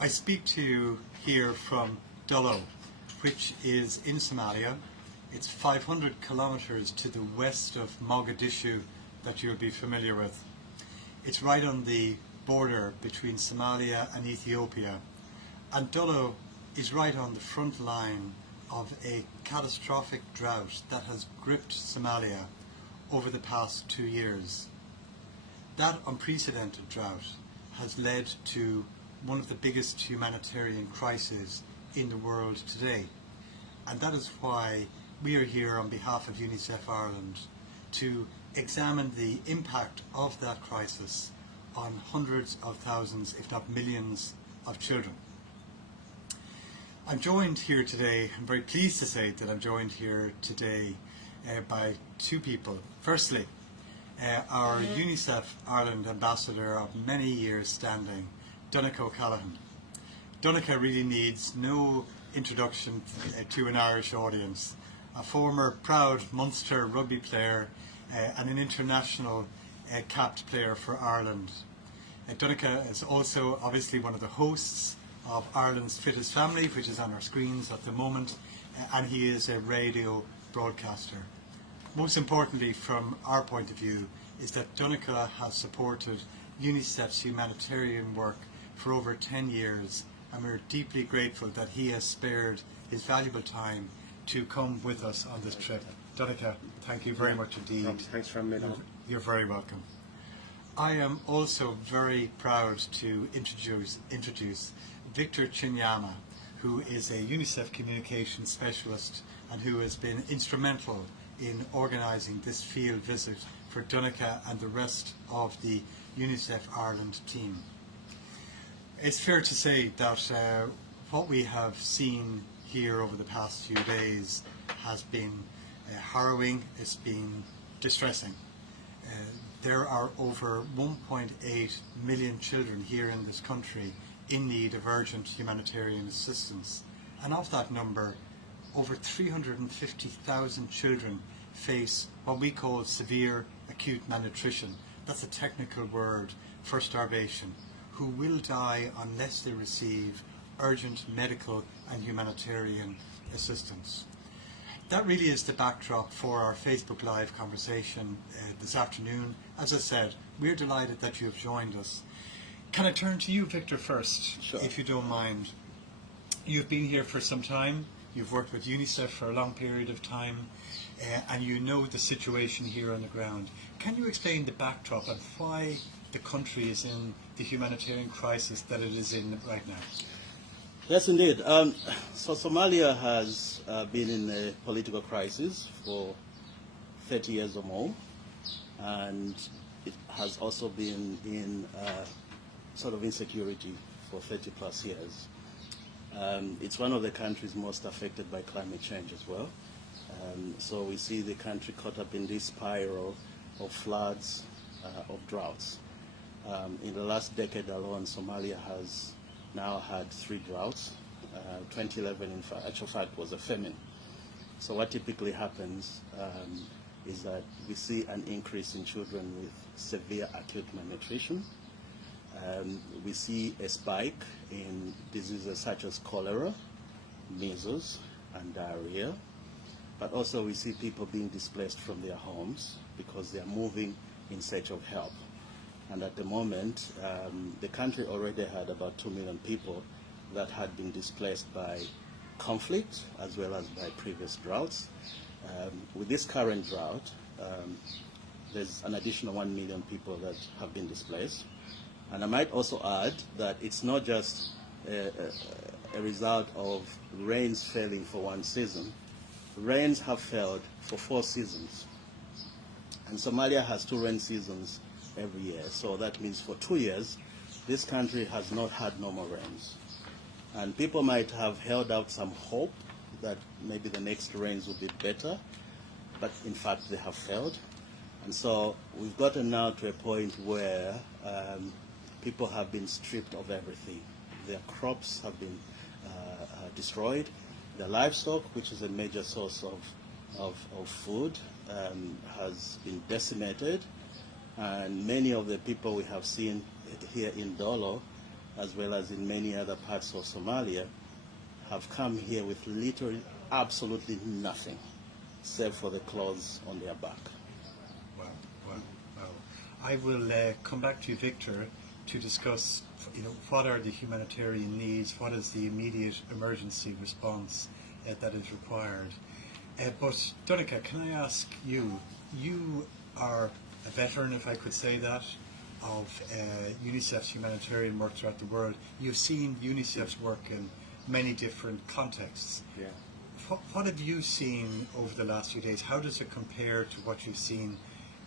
I speak to you here from Donncha, which is in Somalia. It's 500 kilometers to the west of Mogadishu that you'll be familiar with. It's right on the border between Somalia and Ethiopia. And Donncha is right on the front line of a catastrophic drought that has gripped Somalia over the past 2 years. That unprecedented drought has led to one of the biggest humanitarian crises in the world today. And that is why we are here on behalf of UNICEF Ireland to examine the impact of that crisis on hundreds of thousands, if not millions, of children. I'm joined here today, I'm very pleased to say that I'm joined here today by two people. Firstly, our UNICEF Ireland ambassador of many years standing, Donncha O'Callaghan. Donncha really needs no introduction to an Irish audience. A former proud Munster rugby player and an international capped player for Ireland. Donncha is also obviously one of the hosts of Ireland's Fittest Family, which is on our screens at the moment, and he is a radio broadcaster. Most importantly, from our point of view, is that Donncha has supported UNICEF's humanitarian work for over 10 years, and we're deeply grateful that he has spared his valuable time to come with us on this trip. Donncha, thank you very much indeed. Thanks for having me. You're very welcome. I am also very proud to introduce Victor Chinyama, who is a UNICEF communications specialist and who has been instrumental in organising this field visit for Donncha and the rest of the UNICEF Ireland team. It's fair to say that what we have seen here over the past few days has been harrowing, it's been distressing. There are over 1.8 million children here in this country in need of urgent humanitarian assistance. And of that number, over 350,000 children face what we call severe acute malnutrition. That's a technical word for starvation, who will die unless they receive urgent medical and humanitarian assistance. That really is the backdrop for our Facebook Live conversation this afternoon. As I said, we're delighted that you have joined us. Can I turn to you, Victor, first, Sure. if you don't mind? You've been here for some time, you've worked with UNICEF for a long period of time, and you know the situation here on the ground. Can you explain the backdrop and why the country is in the humanitarian crisis that it is in right now? Yes, indeed. So Somalia has been in a political crisis for 30 years or more, and it has also been in sort of insecurity for 30 plus years. It's one of the countries most affected by climate change as well. So we see the country caught up in this spiral of floods, of droughts. In the last decade alone, Somalia has now had 3 droughts. 2011, in fact, was a famine. So what typically happens is that we see an increase in children with severe acute malnutrition. We see a spike in diseases such as cholera, measles, and diarrhea. But also we see people being displaced from their homes because they are moving in search of help. And at the moment, the country already had about 2 million people that had been displaced by conflict as well as by previous droughts. With this current drought, there's an additional 1 million people that have been displaced. And I might also add that it's not just a result of rains failing for one season. Rains have failed for 4 seasons. And Somalia has 2 rain seasons every year. So that means for 2 years, this country has not had normal rains. And people might have held out some hope that maybe the next rains will be better, but in fact they have failed. And so we've gotten now to a point where people have been stripped of everything. Their crops have been destroyed. Their livestock, which is a major source of food, has been decimated. And many of the people we have seen here in Dolo as well as in many other parts of Somalia, have come here with literally absolutely nothing, except for the clothes on their back. Wow, wow, wow. I will come back to you, Victor, to discuss, what are the humanitarian needs, what is the immediate emergency response that is required. But Donncha, can I ask you? You are a veteran, if I could say that, of UNICEF's humanitarian work throughout the world. You've seen UNICEF's work in many different contexts. Yeah. What have you seen over the last few days? How does it compare to what you've seen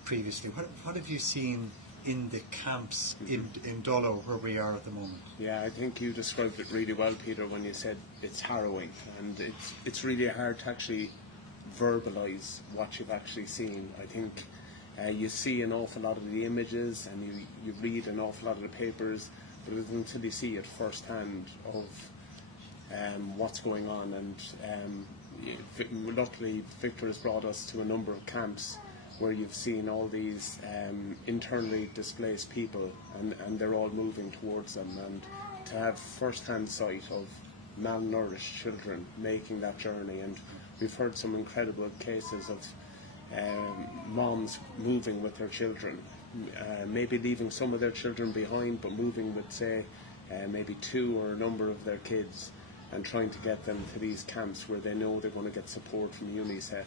previously? What have you seen in the camps in Donncha, where we are at the moment? Yeah, I think you described it really well, Peter, when you said it's harrowing, and it's really hard to actually verbalise what you've actually seen. I think you see an awful lot of the images and you read an awful lot of the papers, but it's until you see it firsthand of what's going on. And luckily Victor has brought us to a number of camps where you've seen all these internally displaced people, and they're all moving towards them, and to have first-hand sight of malnourished children making that journey. And we've heard some incredible cases of moms moving with their children, maybe leaving some of their children behind, but moving with, say, maybe two or a number of their kids, and trying to get them to these camps where they know they're going to get support from UNICEF.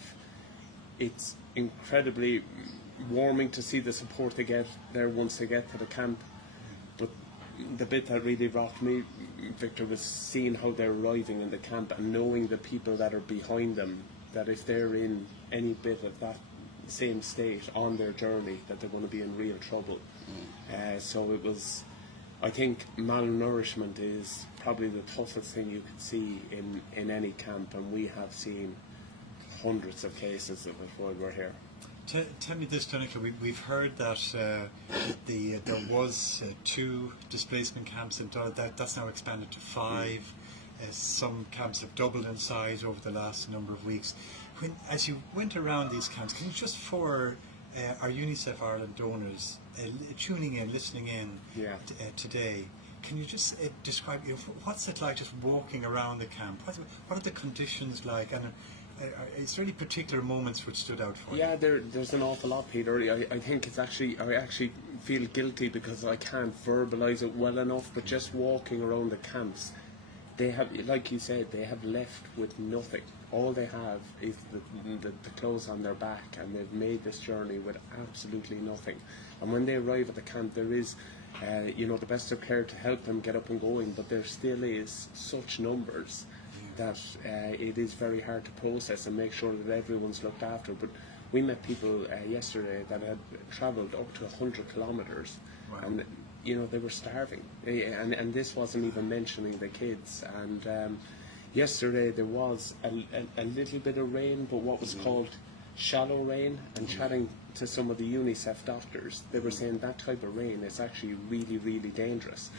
It's incredibly warming to see the support they get there once they get to the camp. But the bit that really rocked me, Victor, was seeing how they're arriving in the camp and knowing the people that are behind them, that if they're in any bit of that same state on their journey, that they're going to be in real trouble. So it was, I think malnourishment is probably the toughest thing you could see in any camp, and we have seen hundreds of cases of it while we're here. Tell me this, Donncha. We've heard that there was 2 displacement camps in Donncha. That's now expanded to 5. Some camps have doubled in size over the last number of weeks. As you went around these camps, can you just, for our UNICEF Ireland donors tuning in, listening in today, can you just describe, what's it like just walking around the camp? What are the conditions like? And is there any particular moments which stood out for you? Yeah, there's an awful lot, Peter. I think it's actually, I actually feel guilty because I can't verbalise it well enough, but just walking around the camps, they have, like you said, they have left with nothing. All they have is the clothes on their back, and they've made this journey with absolutely nothing. And when they arrive at the camp, there is, the best of care to help them get up and going, but there still is such numbers that it is very hard to process and make sure that everyone's looked after. But we met people yesterday that had travelled up to 100 kilometres, and they were starving, and this wasn't even mentioning the kids. And yesterday there was a little bit of rain, but what was called shallow rain. And chatting to some of the UNICEF doctors, they were saying that type of rain is actually really, really dangerous,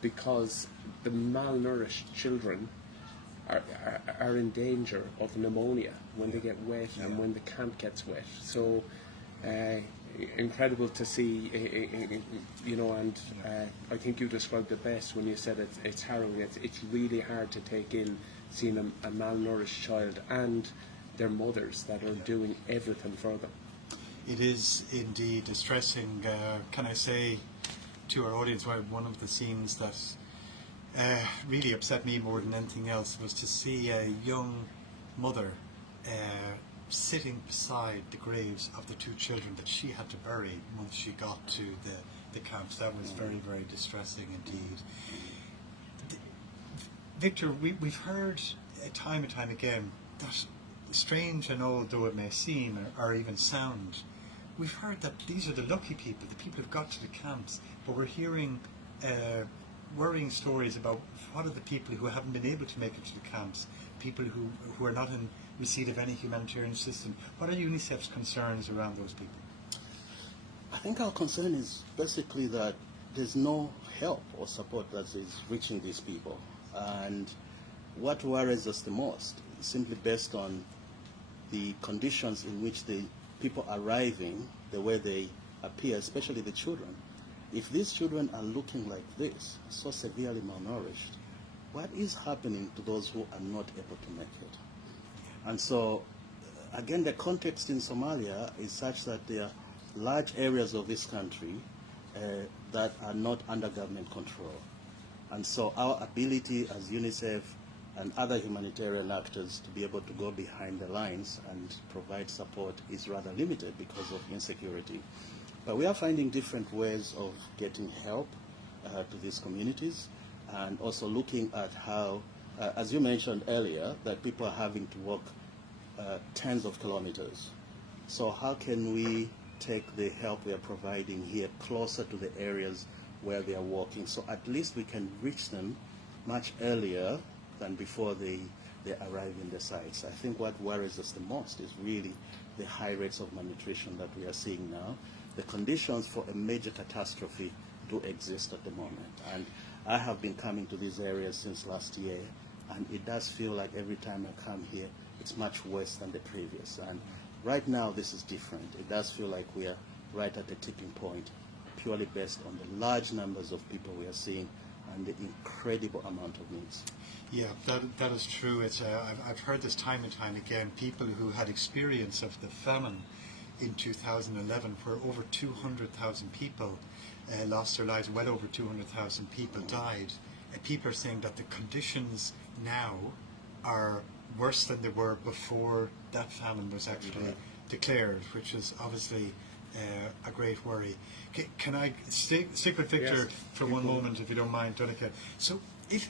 because the malnourished children are in danger of pneumonia when they get wet and when the camp gets wet. So incredible to see, and I think you described it best when you said it's harrowing. It's really hard to take in seeing a malnourished child and their mothers that are doing everything for them. It is indeed distressing. Can I say to our audience, one of the scenes that really upset me more than anything else was to see a young mother sitting beside the graves of the 2 children that she had to bury once she got to the camps. That was very, very distressing indeed. Victor, we've heard time and time again that, strange and old though it may seem or even sound, we've heard that these are the lucky people, the people who've got to the camps, but we're hearing worrying stories about what are the people who haven't been able to make it to the camps, people who are not in receipt of any humanitarian assistance. What are UNICEF's concerns around those people? I think our concern is basically that there's no help or support that is reaching these people. And what worries us the most is simply based on the conditions in which the people arriving, the way they appear, especially the children, if these children are looking like this, so severely malnourished, what is happening to those who are not able to make it? And so, again, the context in Somalia is such that there are large areas of this country that are not under government control. And so our ability as UNICEF and other humanitarian actors to be able to go behind the lines and provide support is rather limited because of insecurity. But we are finding different ways of getting help to these communities, and also looking at how, as you mentioned earlier, that people are having to walk tens of kilometers. So how can we take the help we are providing here closer to the areas where they are walking, so at least we can reach them much earlier than before they arrive in the sites. I think what worries us the most is really the high rates of malnutrition that we are seeing now. The conditions for a major catastrophe do exist at the moment. And I have been coming to these areas since last year, and it does feel like every time I come here, it's much worse than the previous. And right now, this is different. It does feel like we are right at the tipping point, purely based on the large numbers of people we are seeing and the incredible amount of needs. Yeah, that is true. It's I've heard this time and time again. People who had experience of the famine in 2011, where over 200,000 people lost their lives, well over 200,000 people died. People are saying that the conditions now are worse than they were before that famine was actually declared, which is obviously a great worry. Can I stick with Victor for one moment, if you don't mind, Donncha? So, if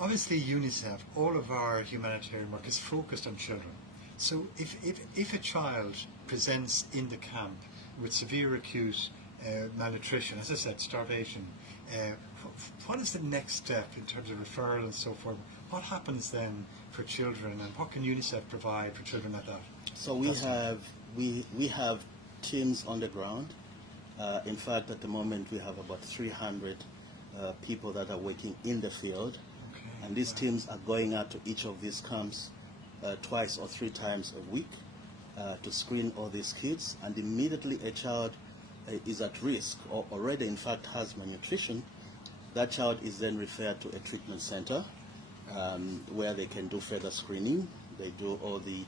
obviously UNICEF, all of our humanitarian work is focused on children. So, if a child presents in the camp with severe acute malnutrition, as I said, starvation, what is the next step in terms of referral and so forth? What happens then for children, and what can UNICEF provide for children like that? So we have teams on the ground. In fact, at the moment we have about 300 people that are working in the field, and these teams are going out to each of these camps twice or three times a week to screen all these kids. And immediately a child is at risk or already in fact has malnutrition, that child is then referred to a treatment center where they can do further screening. They do all the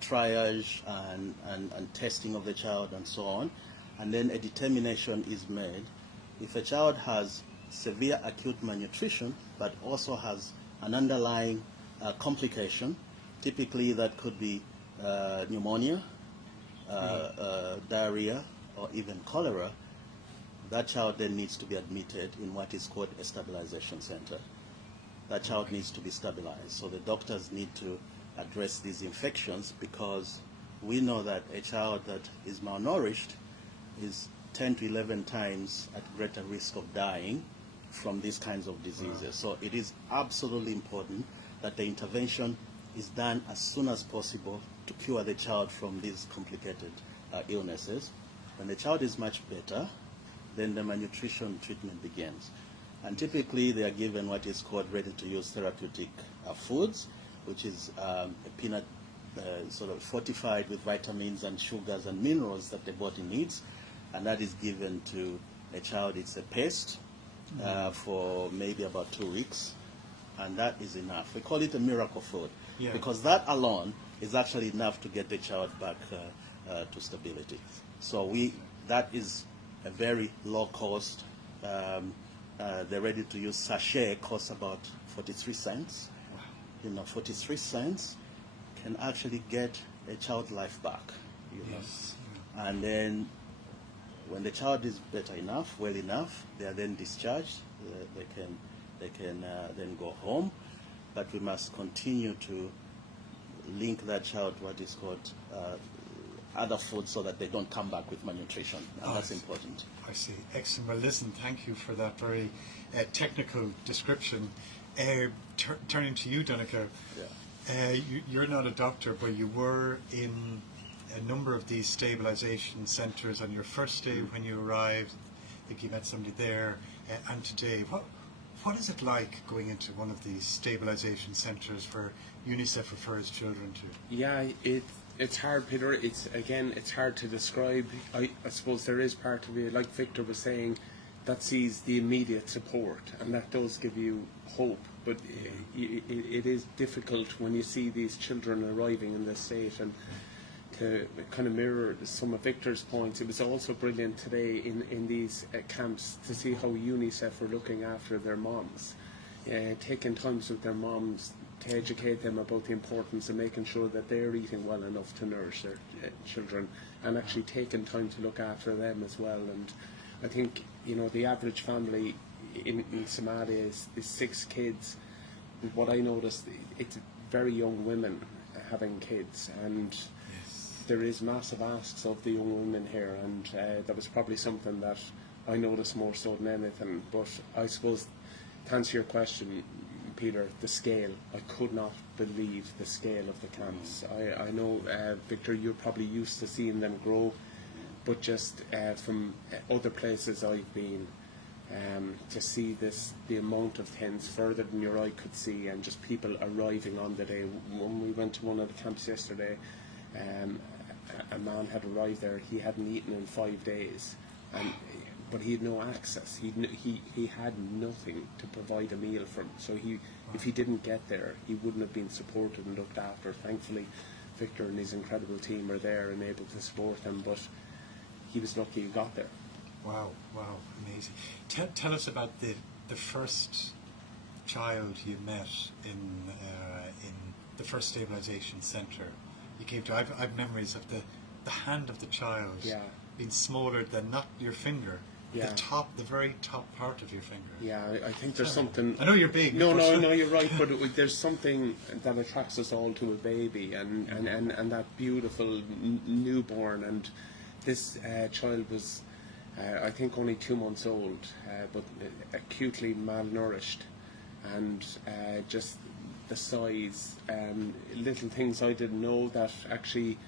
triage and testing of the child and so on, and then a determination is made. If a child has severe acute malnutrition but also has an underlying complication, typically that could be pneumonia, diarrhea, or even cholera, that child then needs to be admitted in what is called a stabilization center. That child needs to be stabilized. So the doctors need to address these infections, because we know that a child that is malnourished is 10 to 11 times at greater risk of dying from these kinds of diseases. So it is absolutely important that the intervention is done as soon as possible to cure the child from these complicated illnesses. When the child is much better, then the malnutrition treatment begins. And typically they are given what is called ready-to-use therapeutic foods, which is a peanut sort of fortified with vitamins and sugars and minerals that the body needs, and that is given to a child. It's a paste for maybe about 2 weeks, and that is enough. We call it a miracle food because that alone is actually enough to get the child back to stability. So that is a very low cost. The ready-to-use sachet costs about 43 cents. You know, 43 cents can actually get a child's life back. You know? And then when the child is better enough, well enough, they are then discharged. They can then go home. But we must continue to link that child to what is called other food, so that they don't come back with malnutrition. And that's important. I see. Excellent. Well, listen, thank you for that very technical description. Turning to you, Donncha, you're not a doctor, but you were in a number of these stabilization centers on your first day when you arrived. I think you met somebody there, and today. What is it like going into one of these stabilization centers where UNICEF refers children to? Yeah, it's hard, Peter. It's hard to describe. I suppose there is part of it, like Victor was saying, that sees the immediate support, and that does give you hope. But it is difficult when you see these children arriving in this state, and to kind of mirror some of Victor's points. It was also brilliant today in these camps to see how UNICEF were looking after their moms, taking times with their moms to educate them about the importance of making sure that they're eating well enough to nourish their children, and actually taking time to look after them as well. And I think, you know, the average family in Somalia is 6 kids. What I noticed, it's very young women having kids, and there is massive asks of the young women here, and that was probably something that I noticed more so than anything. But I suppose, to answer your question, Peter, the scale, I could not believe the scale of the camps. I know, Victor, you're probably used to seeing them grow, but just from other places I've been, to see the amount of tents further than your eye could see, and just people arriving on the day. When we went to one of the camps yesterday, a man had arrived there. He hadn't eaten in 5 days, but he had no access. He had nothing to provide a meal for him. So if he didn't get there, he wouldn't have been supported and looked after. Thankfully, Victor and his incredible team are there and able to support him, but he was lucky he got there. Wow, amazing. Tell us about the first child you met in the first stabilisation centre you came to. I've memories of the hand of the child being smaller than not your finger, the very top part of your finger. Yeah, I think there's something. I know you're big. No, you're right. But there's something that attracts us all to a baby, and that beautiful newborn. And this child was, I think, only 2 months old, but acutely malnourished, and just the size, little things I didn't know, that actually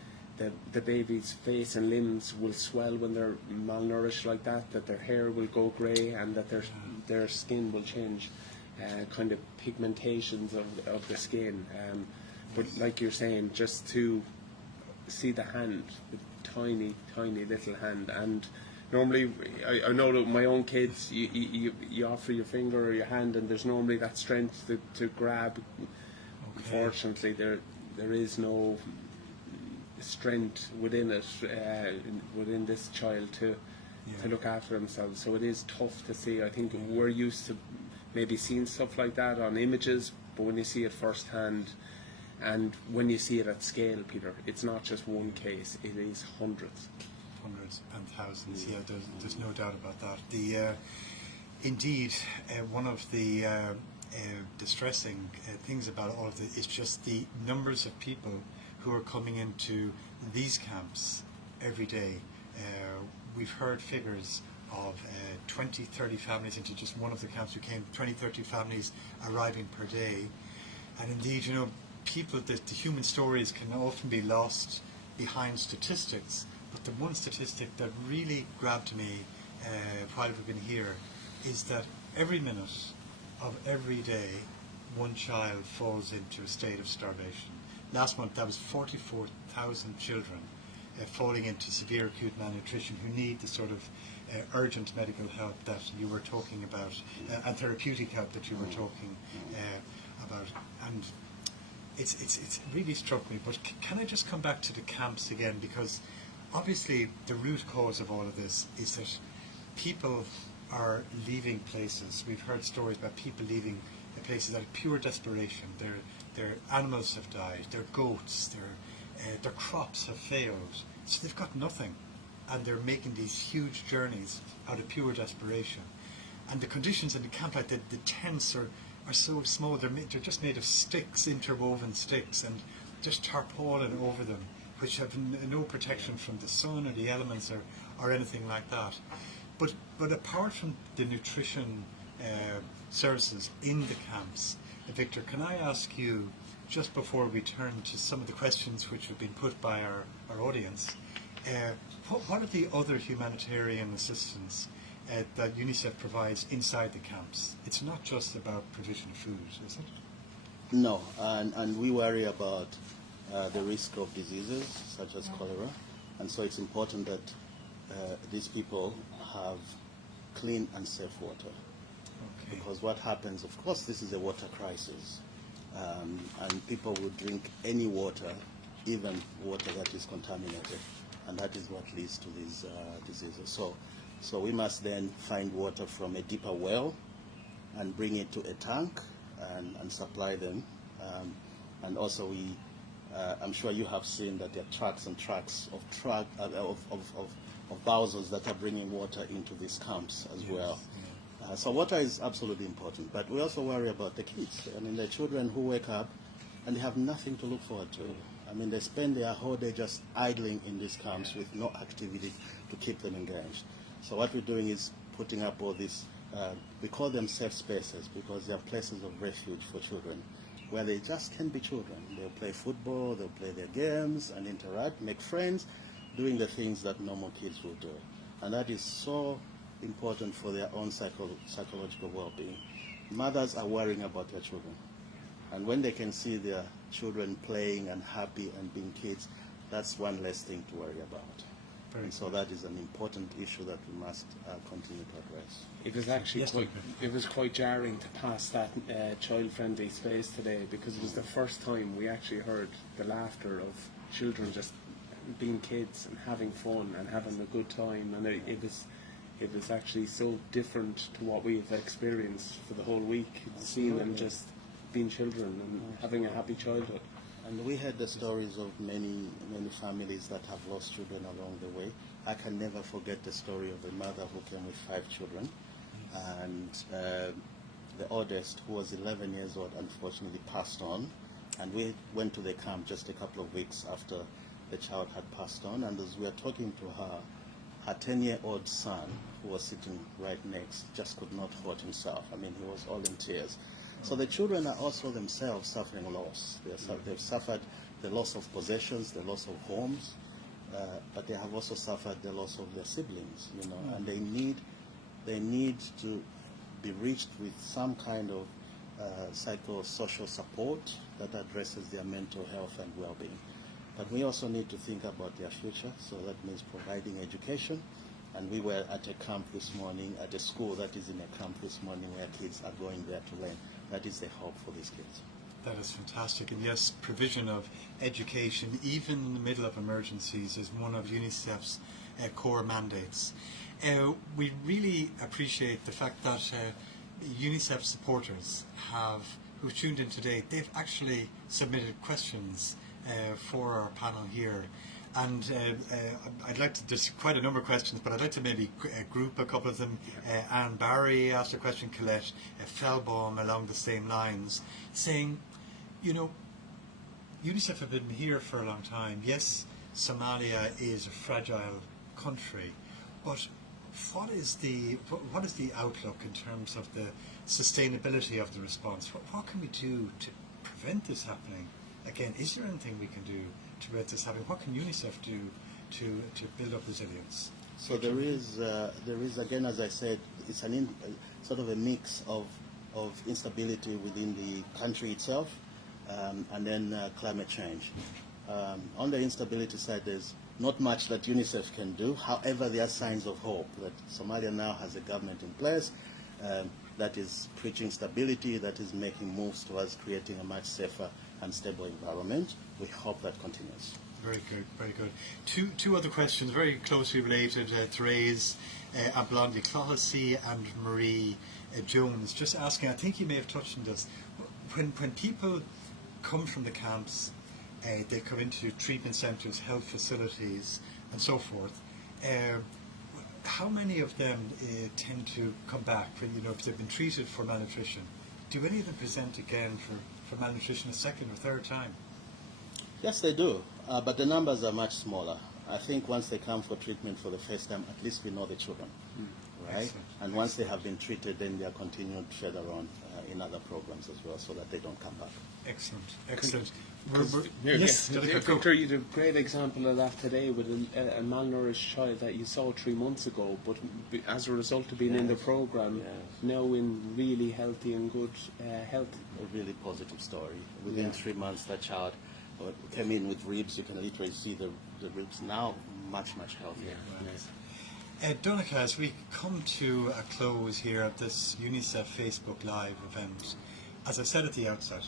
the baby's face and limbs will swell when they're malnourished like that their hair will go grey, and that their skin will change, kind of pigmentations of the skin. But like you're saying, just to see the hand, the tiny little hand. And normally, I know that my own kids, you offer your finger or your hand, and there's normally that strength to grab. Okay. Unfortunately, there is no strength within it, within this child to look after themselves. So it is tough to see. I think we're used to maybe seeing stuff like that on images, but when you see it firsthand, and when you see it at scale, Peter, it's not just one case, it is hundreds and thousands. Yeah, there's no doubt about that. Indeed, one of the distressing things about all of this is just the numbers of people who are coming into these camps every day. We've heard figures of 20, 30 families into just one of the camps who came, 20, 30 families arriving per day. And indeed, you know, people, the human stories can often be lost behind statistics, but the one statistic that really grabbed me while we've been here is that every minute of every day, one child falls into a state of starvation. Last month, that was 44,000 children falling into severe acute malnutrition who need the sort of urgent medical help that you were talking about, and therapeutic help that you were talking about. And it's really struck me. But can I just come back to the camps again? Because obviously the root cause of all of this is that people are leaving places. We've heard stories about people leaving places out of pure desperation. Their animals have died, their goats, their crops have failed, so they've got nothing, and they're making these huge journeys out of pure desperation. And the conditions in the camp, like the tents are so small, they're just made of sticks, interwoven sticks, and just tarpaulin over them, which have no protection from the sun or the elements or anything like that. But apart from the nutrition services in the camps, Victor, can I ask you, just before we turn to some of the questions which have been put by our audience, what are the other humanitarian assistance that UNICEF provides inside the camps? It's not just about provision of food, is it? No, and we worry about the risk of diseases such as cholera, and so it's important that these people have clean and safe water. Okay. Because what happens, of course, this is a water crisis, and people will drink any water, even water that is contaminated, and that is what leads to these diseases. So we must then find water from a deeper well and bring it to a tank and supply them. And also I'm sure you have seen that there are trucks and trucks of Bowsers that are bringing water into these camps as well. So water is absolutely important, but we also worry about the kids. I mean, the children who wake up and they have nothing to look forward to. I mean, they spend their whole day just idling in these camps with no activity to keep them engaged. So what we're doing is putting up all these, we call them safe spaces because they are places of refuge for children, where they just can be children. They'll play football, they'll play their games and interact, make friends, doing the things that normal kids will do. And that is so important for their own psychological well-being. Mothers are worrying about their children. And when they can see their children playing and happy and being kids, that's one less thing to worry about. And so that is an important issue that we must continue to address. It was actually Yes, it was quite jarring to pass that child-friendly space today, because it was the first time we actually heard the laughter of children just being kids and having fun and having a good time, and it was actually so different to what we've experienced for the whole week, seeing them just being children and having a happy childhood. And we heard the stories of many families that have lost children along the way. I can never forget the story of a mother who came with 5 children, and the oldest, who was 11 years old, unfortunately passed on. And we went to the camp just a couple of weeks after the child had passed on, and as we were talking to her, her 10-year-old son, who was sitting right next, just could not hold himself. I mean, he was all in tears. So the children are also themselves suffering loss. They've suffered the loss of possessions, the loss of homes, but they have also suffered the loss of their siblings, you know, and they need to be reached with some kind of psychosocial support that addresses their mental health and well-being. But we also need to think about their future, so that means providing education. And we were at a camp this morning, at a school that is in a camp this morning, where kids are going there to learn. That is the hope for these kids. That is fantastic. And yes, provision of education, even in the middle of emergencies, is one of UNICEF's core mandates. We really appreciate the fact that UNICEF supporters who tuned in today, they've actually submitted questions for our panel here. And I'd like to, there's quite a number of questions, but I'd like to maybe group a couple of them. Anne Barry asked a question, Colette Fellbaum along the same lines, saying, you know, UNICEF have been here for a long time. Yes, Somalia is a fragile country, but what is the outlook in terms of the sustainability of the response? What can we do to prevent this happening? Again, is there anything we can do to prevent this happening? What can UNICEF do to build up resilience? So there is again, as I said, it's sort of a mix of instability within the country itself, and then climate change. On the instability side, there's not much that UNICEF can do. However, there are signs of hope that Somalia now has a government in place that is preaching stability, that is making moves towards creating a much safer and stable environment. We hope that continues. Very good, very good. Two other questions, very closely related. Therese Ablondi Clohessy and Marie Jones, just asking, I think you may have touched on this, when people come from the camps, they come into treatment centres, health facilities, and so forth. How many of them tend to come back when, you know, if they've been treated for malnutrition? Do any of them present again for malnutrition a second or third time? Yes, they do, but the numbers are much smaller. I think once they come for treatment for the first time, at least we know the children, right? Excellent. And once they have been treated, then they are continued further on in other programs as well, so that they don't come back. Excellent, excellent. Yes, Donncha, go. Victor, you did a great example of that today with a malnourished child that you saw 3 months ago, but as a result of being in the program, now in really healthy and good health. A really positive story. Within 3 months, that child came in with ribs. You can literally see the ribs now much healthier. Nice. Donncha, as we come to a close here at this UNICEF Facebook Live event, as I said at the outset,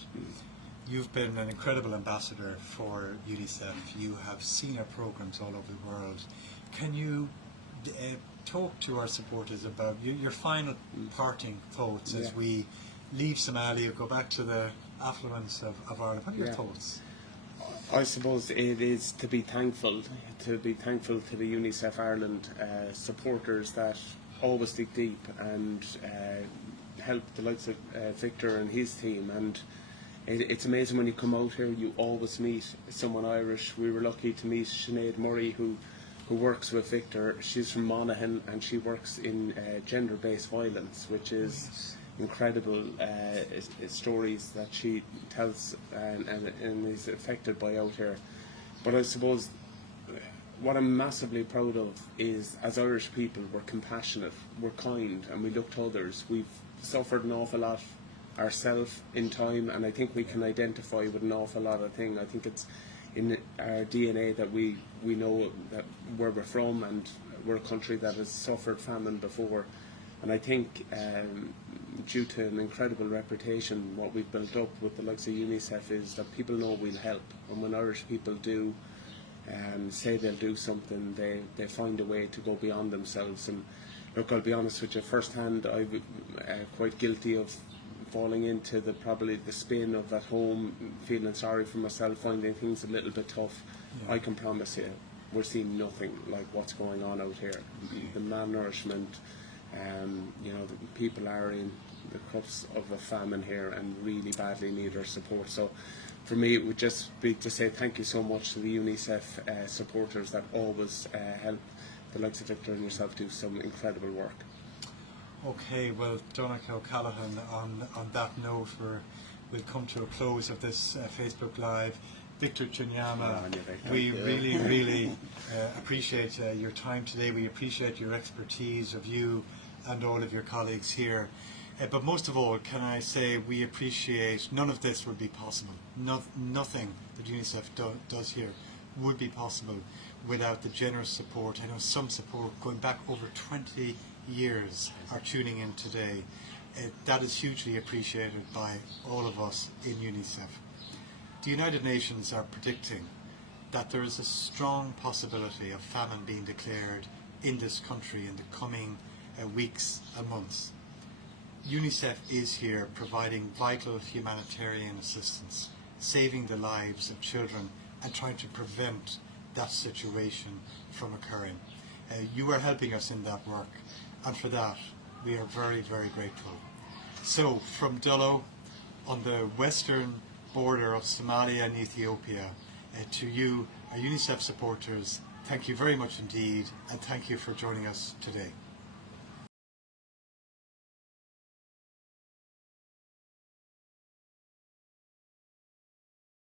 you've been an incredible ambassador for UNICEF. You have seen our programs all over the world. Can you talk to our supporters about your final parting thoughts as we leave Somalia, go back to the affluence of Ireland? What are your thoughts? I suppose it is to be thankful to the UNICEF Ireland supporters that always dig deep and help the likes of Victor and his team. And it's amazing when you come out here, you always meet someone Irish. We were lucky to meet Sinead Murray, who works with Victor. She's from Monaghan and she works in gender-based violence, which is incredible stories that she tells and is affected by out here. But I suppose what I'm massively proud of is, as Irish people, we're compassionate, we're kind, and we look to others. We've suffered an awful lot ourselves in time, and I think we can identify with an awful lot of things. I think it's in our DNA that we know that where we're from, and we're a country that has suffered famine before. And I think due to an incredible reputation, what we've built up with the likes of UNICEF is that people know we'll help. And when Irish people do say they'll do something, they find a way to go beyond themselves. And look, I'll be honest with you, firsthand, I'm quite guilty of falling into probably the spin of at home, feeling sorry for myself, finding things a little bit tough. I can promise you, we're seeing nothing like what's going on out here. The malnourishment, the people are in the cups of a famine here and really badly need our support. So for me, it would just be to say thank you so much to the UNICEF supporters that always help the likes of Victor and yourself do some incredible work. Okay, well, Donncha O'Callaghan, on that note, we'll come to a close of this Facebook Live. Victor Chinyama, we really appreciate your time today. We appreciate your expertise of you and all of your colleagues here. But most of all, can I say we appreciate, none of this would be possible. Nothing that UNICEF does here would be possible without the generous support. I know some support going back over 20 years are tuning in today. That is hugely appreciated by all of us in UNICEF. The United Nations are predicting that there is a strong possibility of famine being declared in this country in the coming weeks and months. UNICEF is here providing vital humanitarian assistance, saving the lives of children and trying to prevent that situation from occurring. You are helping us in that work, and for that we are very grateful. So from Dullo, on the western border of Somalia and Ethiopia, to you, our UNICEF supporters, thank you very much indeed, and thank you for joining us today.